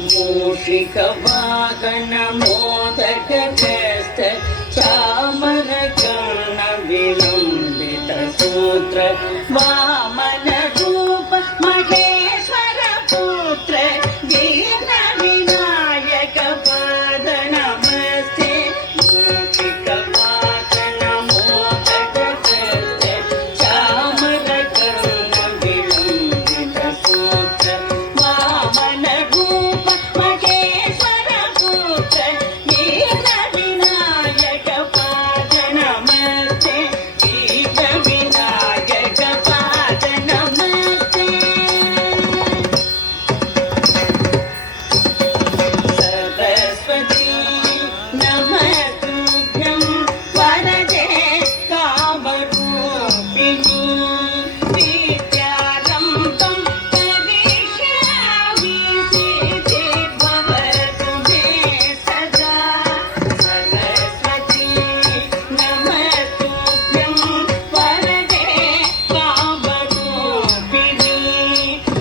मूषिकवाहनमोदकहस्त चामरकर्णविलम्बितसूत्र वामनरूप महेश्वरपुत्र दीनविनायकपाद नमस्ते मूषिकवाहनमोदकहस्त चामरकर्णविलम्बितसूत्र वामनरूप महेश्वरपुत्र दीनविनायकपाद नमस्ते दीनविनायकपाद नमस्ते सरस्वती नमस्तुभ्यं वरदे कामरूपिणी विद्यारम्भं करिष्यामि सिद्धिर्भवतु मे सदा सरस्वती नमस्तुभ्यं वरदे कामरूपिणी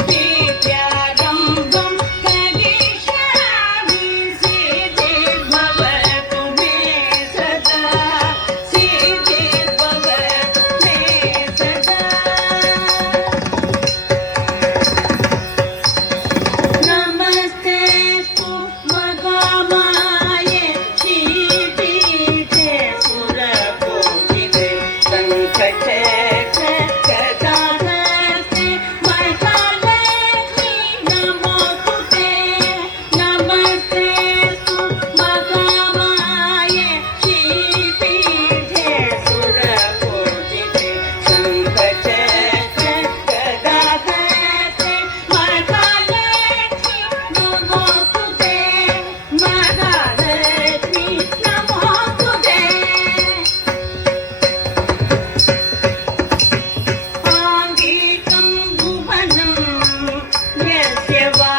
विद्यारम्भं करिष्यामि सिद्धिर्भवतु मे सदा सिद्धिर्भवतु मे सदा नमस्तेस्तु महामाये श्रीपीठे सुरपूजिते शङ्खचक्र गदाधरे महालक्ष्मी नमोस्तुते नमस्तेस्तु महामाये श्रीपीठे सुरपूजिते शङ्खचक्र गदाधरे महालक्ष्मी नमोस्तुते महालक्ष्मी नमोस्तुते आङ्गिकं भुवनं यस्य वा